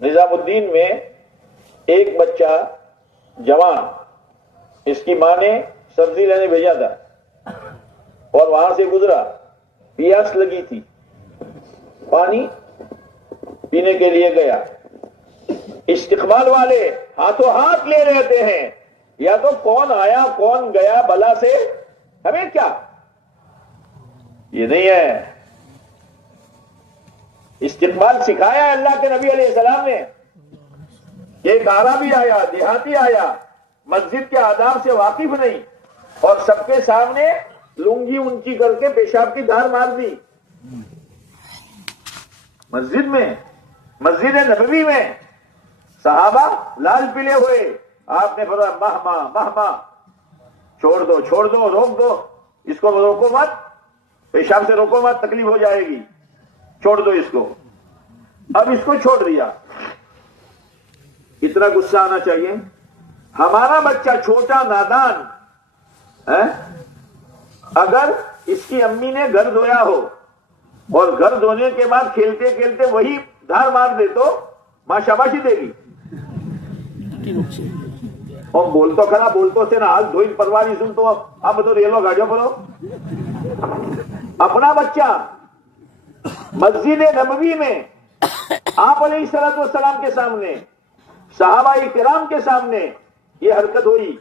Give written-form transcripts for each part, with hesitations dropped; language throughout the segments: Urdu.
نظام الدین میں ایک بچہ جوان، اس کی ماں نے سبزی لینے بھیجا تھا اور وہاں سے گزرا، پیاس لگی تھی، پانی پینے کے لیے گیا۔ استقبال والے ہاتھوں ہاتھ لے رہتے ہیں، یا تو کون آیا کون گیا بلا سے ہمیں کیا، یہ نہیں ہے۔ استقبال سکھایا ہے اللہ کے نبی علیہ السلام نے۔ ایک عربی آیا، دیہاتی آیا، مسجد کے آداب سے واقف نہیں، اور سب کے سامنے لنگی اونچی کر کے پیشاب کی دھار مار دی مسجد میں، مسجد نبوی میں۔ صحابہ لال پیلے ہوئے، آپ نے فرمایا مہما مہما، چھوڑ دو چھوڑ دو، روک دو، اس کو روکو مت، پیشاب سے روکو مت، تکلیف ہو جائے گی، چھوڑ دو اس کو۔ اب اس کو چھوڑ دیا۔ اتنا غصہ آنا چاہیے؟ ہمارا بچہ چھوٹا نادان ہے، اگر اس کی امی نے گھر دھویا ہو اور گھر دھونے کے بعد کھیلتے کھیلتے وہی دھار مار دے تو ماں شاباشی دے گی؟ اور بول تو کھڑا، بولتو سے نا ہاتھ دھوئی پرواری سن تو اب تو ریلو گاڑیوں پڑو۔ اپنا بچہ مسجد نبوی میں آپ علیہ الصلوۃ والسلام کے سامنے، صحابہ کرام کے سامنے یہ حرکت ہوئی،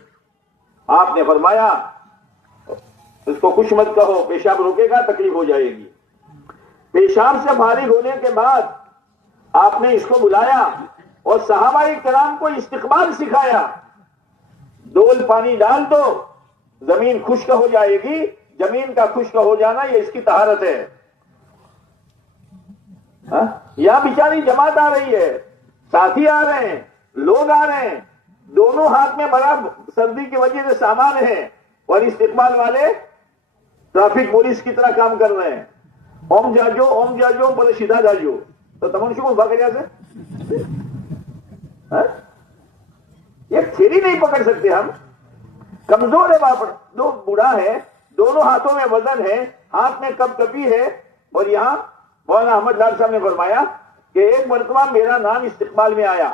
آپ نے فرمایا اس کو کچھ مت کہو، پیشاب روکے گا تکلیف ہو جائے گی۔ پیشاب سے فارغ ہونے کے بعد آپ نے اس کو بلایا اور صحابہ کرام کو استقبال سکھایا۔ ڈول پانی ڈال دو، زمین خشک ہو جائے گی، زمین کا خشک ہو جانا یہ اس کی طہارت ہے۔ یہاں بیچاری جماعت آ رہی ہے، ساتھی آ رہے ہیں، لوگ آ رہے ہیں، دونوں ہاتھ میں بڑا سردی کی وجہ سے سامان ہے، اور استقبال والے ٹریفک پولیس کی طرح کام کر رہے ہیں۔ اوم جاجو بولے سیدھا جاجو، تو تمن شو بھاگ جاتے، یہ تھیری نہیں پکڑ سکتے ہم، کمزور ہے باپ، دو بوڑھا ہے، دونوں ہاتھوں میں وزن ہے، ہاتھ میں کپ کپی ہے۔ اور یہاں مولانا احمد لال صاحب نے فرمایا کہ ایک مرتبہ میرا نام استقبال میں آیا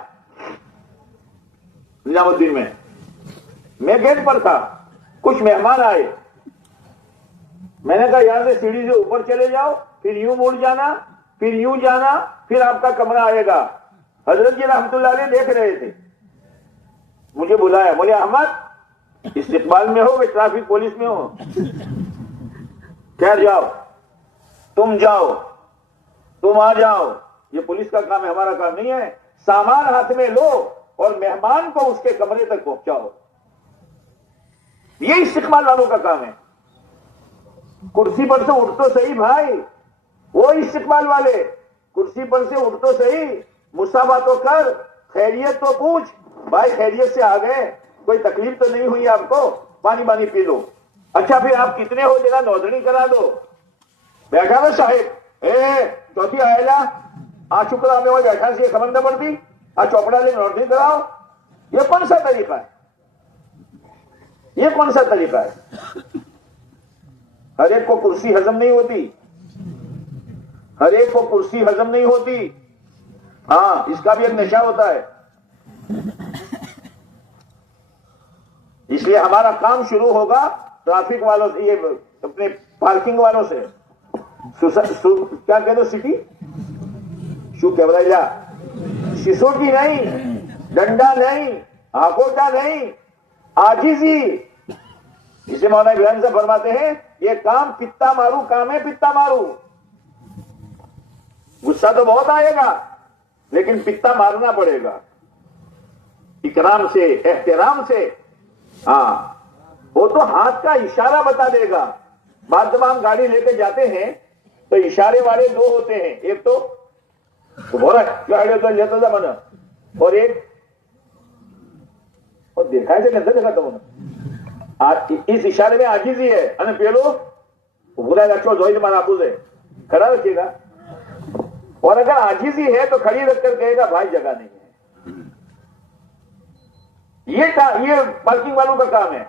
نظام الدین میں، میں گیٹ پر تھا، کچھ مہمان آئے، میں نے کہا یہاں سے سیڑھی سے اوپر چلے جاؤ، پھر یوں مڑ جانا، پھر یوں جانا، پھر آپ کا کمرہ آئے گا۔ حضرت جی رحمت اللہ علیہ دیکھ رہے تھے، مجھے بلایا، بولے احمد استقبال میں ہو کہ ٹریفک پولیس میں ہو؟ خیر جاؤ، تم جاؤ، تم آ جاؤ، یہ پولیس کا کام ہے، ہمارا کام نہیں ہے۔ سامان ہاتھ میں لو اور مہمان کو اس کے کمرے تک پہنچاؤ، یہ استقبال والوں کا کام ہے۔ کرسی پر سے اٹھ تو صحیح بھائی، وہ استقبال والے کرسی پر سے اٹھ تو صحیح، مسافہ تو کر، خیریت تو پوچھ، بھائی خیریت سے آ گئے، کوئی تکلیف تو نہیں ہوئی آپ کو، پانی پانی پی لو۔ اچھا پھر آپ کتنے ہو جگہ نوزنی کرا دو، بیٹھا ہوا صاحب چوتھی آئلہ آ شکرا میں وہ بیٹھا سی سمندر پڑتی آ چوپڑا لے نوزنی کراؤ، یہ کون سا طریقہ ہے؟ یہ کون سا طریقہ ہے؟ ہر ایک کو کرسی ہضم نہیں ہوتی، ہر ایک کو کرسی ہضم نہیں ہوتی، ہاں اس کا بھی ایک نشہ ہوتا ہے۔ اس لیے ہمارا کام شروع ہوگا ٹریفک والوں سے، یہ اپنے پارکنگ والوں سے۔ کیا کہہ دو سٹی شو کیا بتایا، سسوٹی نہیں، ڈنڈا نہیں، آکوٹا نہیں، عاجزی۔ اسے مولانا ابراہیم سے فرماتے ہیں یہ کام پتا مارو کام ہے، پتا مارو۔ غصہ تو بہت آئے گا لیکن پتا مارنا پڑے گا، اکرام سے، احترام سے۔ ہاں وہ تو ہاتھ کا اشارہ بتا دے گا۔ بعد جب ہم گاڑی لے کے جاتے ہیں تو اشارے والے دو ہوتے ہیں، ایک تو لیتا تھا بنا، اور ایک اور دیکھا ہے جگہ تو اس اشارے میں عاجزی ہے، અને પેલો ઉભરા રાખો જોઈને મારા આપું છે ખડા રખેગા، اور اگر عاجزی ہے تو کھڑی رکھ کر کہے گا بھائی جگہ نہیں ہے۔ یہ پارکنگ والوں کا کام ہے۔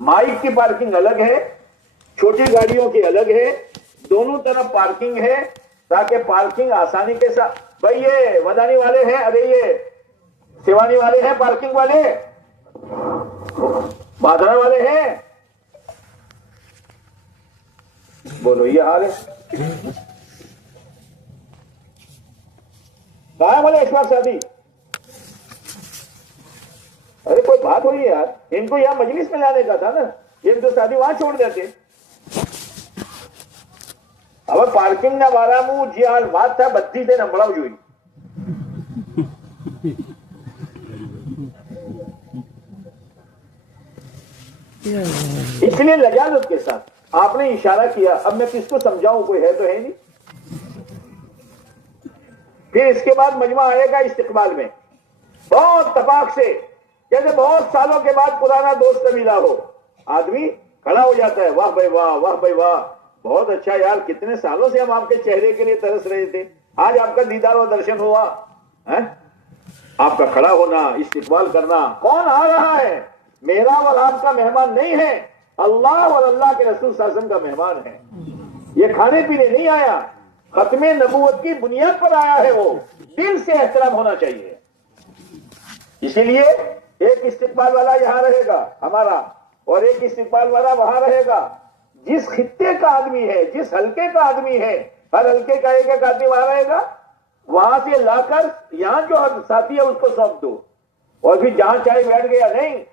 مائک کی پارکنگ الگ ہے، چھوٹی گاڑیوں کی الگ ہے، دونوں طرف پارکنگ ہے، تاکہ پارکنگ آسانی کے ساتھ. بھائی یہ ودانی والے ہیں, ارے یہ سیوانی والے ہیں, پارکنگ والے, بادرا والے ہیں, بولو یہ حال ہے. کہاں ہے بولے اشفاق شادی؟ ارے کوئی بات ہوئی یار, ان کو یہاں مجلس میں لانے کا تھا نا, یہ تو شادی وہاں چھوڑ دیتے. اب پارکنگ نہ بارامو جی حال بات تھا, بتی سے نمبڑا ہوئی. اس لیے لجاجت کے ساتھ آپ نے اشارہ کیا. اب میں کس کو سمجھاؤں, کوئی ہے تو ہے نہیں. پھر اس کے بعد مجمع آئے گا استقبال میں, بہت تفاق سے, جیسے بہت سالوں کے بعد پرانا دوست ملا ہو. آدمی کھڑا ہو جاتا ہے, واہ بھائی واہ, واہ بھائی واہ, بہت اچھا یار, کتنے سالوں سے ہم آپ کے چہرے کے لیے ترس رہے تھے, آج آپ کا دیدار و درشن ہوا. آپ کا کھڑا ہونا, استقبال کرنا. کون آ رہا ہے؟ میرا اور آپ کا مہمان نہیں ہے, اللہ اور اللہ کے رسول صلی اللہ علیہ وسلم کا مہمان ہے. یہ کھانے پینے نہیں آیا, ختم نبوت کی بنیاد پر آیا ہے. وہ دل سے احترام ہونا چاہیے. اسی لیے ایک استقبال والا یہاں رہے گا ہمارا, اور ایک استقبال والا وہاں رہے گا. جس خطے کا آدمی ہے, جس حلقے کا آدمی ہے, ہر حلقے کا ایک ایک آدمی وہاں رہے گا. وہاں سے لا کر یہاں جو ساتھی ہے اس کو سونپ دو, اور پھر جہاں چاہے بیٹھ گیا, نہیں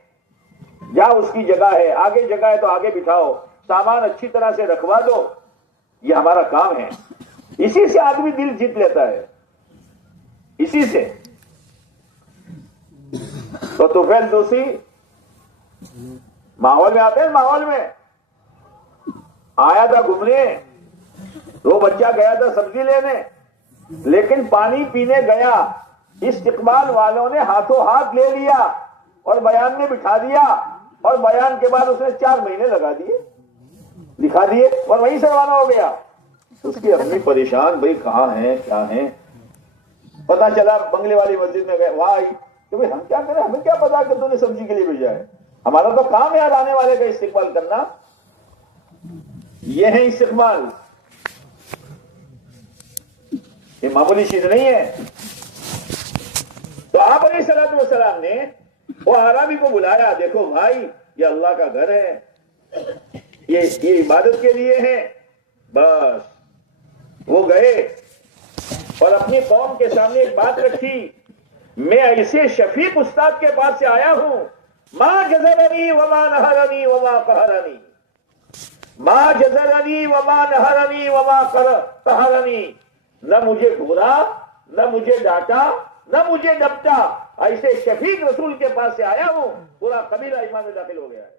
جہاں اس کی جگہ ہے, آگے جگہ ہے تو آگے بٹھاؤ, سامان اچھی طرح سے رکھوا دو. یہ ہمارا کام ہے. اسی سے آدمی دل جیت لیتا ہے, اسی سے. تو طفیل دوسی ماحول میں آتے ہیں, ماحول میں آیا تھا گھومنے, وہ بچہ گیا تھا سبزی لینے, لیکن پانی پینے گیا, استقبال والوں نے ہاتھوں ہاتھ لے لیا اور بیان میں بٹھا دیا, اور بیان کے بعد اس نے 4 مہینے لگا دیے, دکھا دیے, اور وہیں سے روانہ ہو گیا. اس کی اپنی پریشان, بھائی کہاں ہیں کیا ہیں. پتا چلا بنگلے والی مسجد میں گئے, وہاں آئی کہ بھائی ہم کیا کریں, ہمیں کیا پتا کہ تم نے سبزی کے لیے بھیجا ہے, ہمارا تو کام ہے آنے والے کا استقبال کرنا. یہ ہے استقبال, یہ معمولی چیز نہیں ہے. تو آپ علیہ الصلوۃ والسلام نے وہ اعرابی کو بلایا, دیکھو بھائی یہ اللہ کا گھر ہے, یہ عبادت کے لیے ہے. بس وہ گئے اور اپنی قوم کے سامنے ایک بات رکھی, میں ایسے شفیق استاد کے پاس سے آیا ہوں, ما جزرنی وما نہرنی وما قہرنی, ما جزرنی وما نہرنی وما قہرنی. نہ مجھے گھورا, نہ مجھے ڈانٹا, نہ مجھے ڈپٹا. ایسے شفیق رسول کے پاس سے آیا ہوں. پورا قبیلہ ایمان میں داخل ہو گیا ہے.